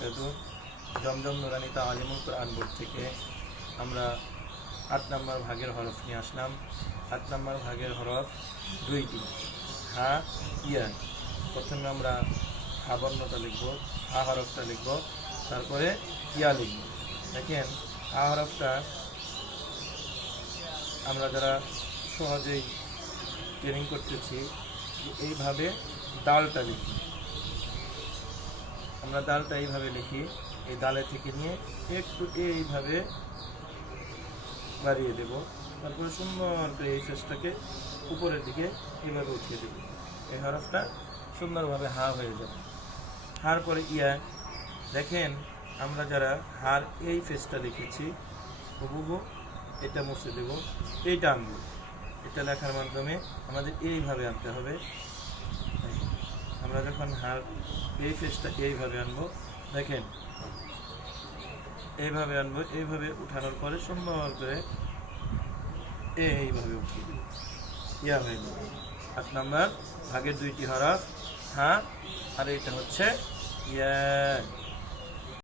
বারাকাতুহু। জমজম নুরানি তালিমুল কোরআন বোর্ড থেকে আমরা 8 নম্বর ভাগের হরফ নিয়ে আসলাম। 8 নম্বর ভাগের হরফ দুইটি, হা ইয়া। প্রথমে আমরা হা বর্ণটা লিখব, হা হরফটা লিখব, তারপরে ইয়া লিখব। দেখেন হা হরফটা আমরা যারা সহজেই ট্রেনিং করতেছি এইভাবে দালটা লিখি, আমরা দালটা এইভাবে লিখি, এই দালে থেকে নিয়ে একটু এইভাবে বাড়িয়ে দেব, তারপরে সুন্দর করে এই ফেসটাকে উপরের দিকে এইভাবে উঠিয়ে দেব। এই হরফটা সুন্দরভাবে হা হয়ে যাবে। হার পরে ইয়া। দেখেন আমরা যারা হার এই ফেসটা লিখেছি হুবহু এটা মুছে দেব, এইটা আনবো। এটা লেখার মাধ্যমে আমাদের এইভাবে আনতে হবে। আমরা যখন হার এই ফেসটা এইভাবে আনবো, দেখেন এইভাবে আনবো, এইভাবে উঠানোর পরে সুন্দর করে এইভাবে উঠিয়ে দেব, ইয়া হয়ে যাবে। 8 নম্বর ভাগের দুইটি হরফ হা, আর এটা হচ্ছে ইয়া।